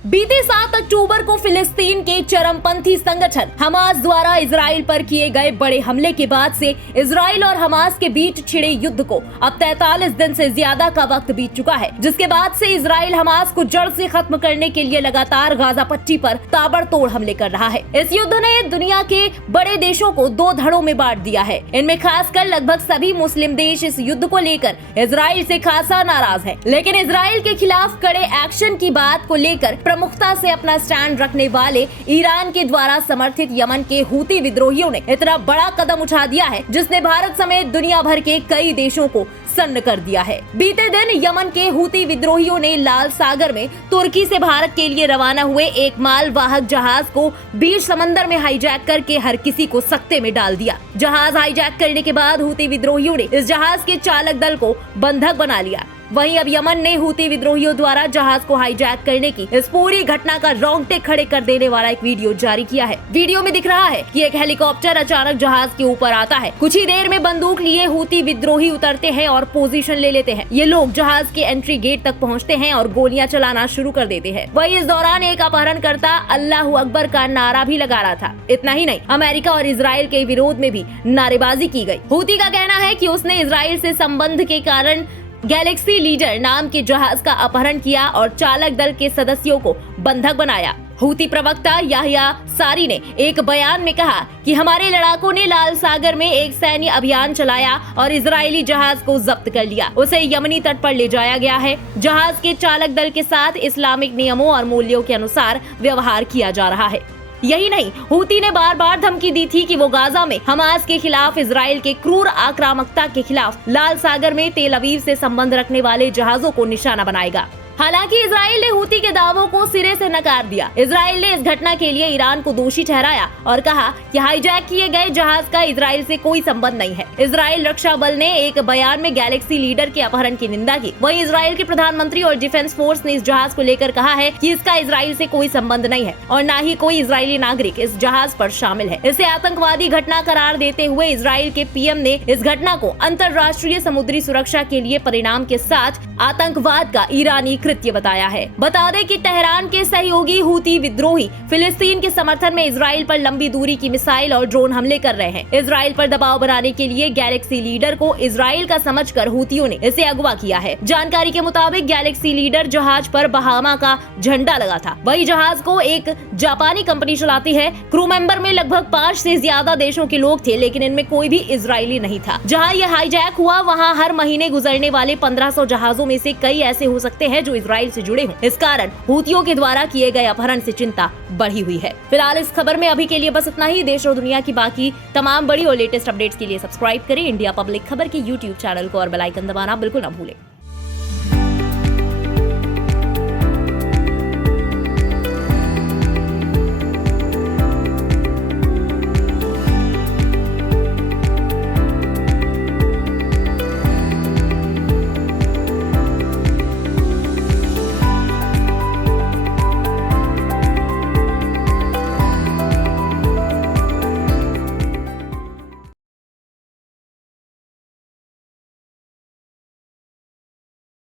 बीते 7 अक्टूबर को फिलिस्तीन के चरमपंथी संगठन हमास द्वारा इजराइल पर किए गए बड़े हमले के बाद से इजराइल और हमास के बीच छिड़े युद्ध को अब 43 दिन से ज्यादा का वक्त बीत चुका है, जिसके बाद से इजराइल हमास को जड़ से खत्म करने के लिए लगातार गाजा पट्टी पर ताबड़तोड़ हमले कर रहा है। इस युद्ध ने दुनिया के बड़े देशों को दो धड़ों में बांट दिया है। इनमें खासकर लगभग सभी मुस्लिम देश इस युद्ध को लेकर इजराइल से खासा नाराज है, लेकिन इजराइल के खिलाफ कड़े एक्शन की बात को लेकर प्रमुखता से अपना स्टैंड रखने वाले ईरान के द्वारा समर्थित यमन के हूती विद्रोहियों ने इतना बड़ा कदम उठा दिया है, जिसने भारत समेत दुनिया भर के कई देशों को सन्न कर दिया है। बीते दिन यमन के हूती विद्रोहियों ने लाल सागर में तुर्की से भारत के लिए रवाना हुए एक माल वाहक जहाज को बीच समंदर में हाईजैक करके हर किसी को सकते में डाल दिया। जहाज हाईजैक करने के बाद हूती विद्रोहियों ने इस जहाज के चालक दल को बंधक बना लिया। वहीं अब यमन ने हूती विद्रोहियों द्वारा जहाज को हाईजैक करने की इस पूरी घटना का रोंगटे खड़े कर देने वाला एक वीडियो जारी किया है। वीडियो में दिख रहा है कि एक हेलीकॉप्टर अचानक जहाज के ऊपर आता है। कुछ ही देर में बंदूक लिए हूती विद्रोही उतरते हैं और पोजीशन ले लेते हैं। ये लोग जहाज के एंट्री गेट तक पहुंचते हैं और गोलियां चलाना शुरू कर देते हैं। वहीं इस दौरान एक अपहरणकर्ता अल्लाहू अकबर का नारा भी लगा रहा था। इतना ही नहीं, अमेरिका और इजराइल के विरोध में भी नारेबाजी की गई। हूती का कहना है कि उसने इजराइल से संबंध के कारण गैलेक्सी लीडर नाम के जहाज का अपहरण किया और चालक दल के सदस्यों को बंधक बनाया। हूती प्रवक्ता याह्या सारी ने एक बयान में कहा कि हमारे लड़ाकों ने लाल सागर में एक सैन्य अभियान चलाया और इजरायली जहाज को जब्त कर लिया। उसे यमनी तट पर ले जाया गया है। जहाज के चालक दल के साथ इस्लामिक नियमों और मूल्यों के अनुसार व्यवहार किया जा रहा है। यही नहीं, हूती ने बार बार धमकी दी थी कि वो गाजा में हमास के खिलाफ इजराइल के क्रूर आक्रामकता के खिलाफ लाल सागर में तेल अवीव से संबंध रखने वाले जहाजों को निशाना बनाएगा। हालांकि इजराइल ने हूती के दावों को सिरे से नकार दिया। इजराइल ने इस घटना के लिए ईरान को दोषी ठहराया और कहा कि हाईजैक किए गए जहाज का इजराइल से कोई संबंध नहीं है। इजराइल रक्षा बल ने एक बयान में गैलेक्सी लीडर के अपहरण की निंदा की। वहीं इजराइल के प्रधानमंत्री और डिफेंस फोर्स ने इस जहाज को लेकर कहा है कि इसका इजराइल से कोई संबंध नहीं है और न ही कोई इजरायली नागरिक इस जहाज पर शामिल है। इसे आतंकवादी घटना करार देते हुए इजराइल के पीएम ने इस घटना को अंतर्राष्ट्रीय समुद्री सुरक्षा के लिए परिणाम के साथ आतंकवाद का ईरानी कृत्य बताया है। बता दें कि तेहरान के सहयोगी हूती विद्रोही फिलिस्तीन के समर्थन में इजराइल पर लंबी दूरी की मिसाइल और ड्रोन हमले कर रहे हैं। इजराइल पर दबाव बनाने के लिए गैलेक्सी लीडर को इजराइल का समझकर हूतियों ने इसे अगवा किया है। जानकारी के मुताबिक गैलेक्सी लीडर जहाज पर बहामा का झंडा लगा था। वही जहाज को एक जापानी कंपनी चलाती है। क्रू मेंबर में लगभग 5 से ज्यादा देशों के लोग थे, लेकिन इनमें कोई भी इजरायली नहीं था। जहाँ यह हाईजैक हुआ वहाँ हर महीने गुजरने वाले 1500 जहाजों में से कई ऐसे हो सकते हैं जो इजराइल से जुड़े हों। इस कारण हूतियों के द्वारा किए गए अपहरण से चिंता बढ़ी हुई है। फिलहाल इस खबर में अभी के लिए बस इतना ही। देश और दुनिया की बाकी तमाम बड़ी और लेटेस्ट अपडेट्स के लिए सब्सक्राइब करें इंडिया पब्लिक खबर के YouTube चैनल को और बेल आइकन दबाना बिल्कुल न भूलें।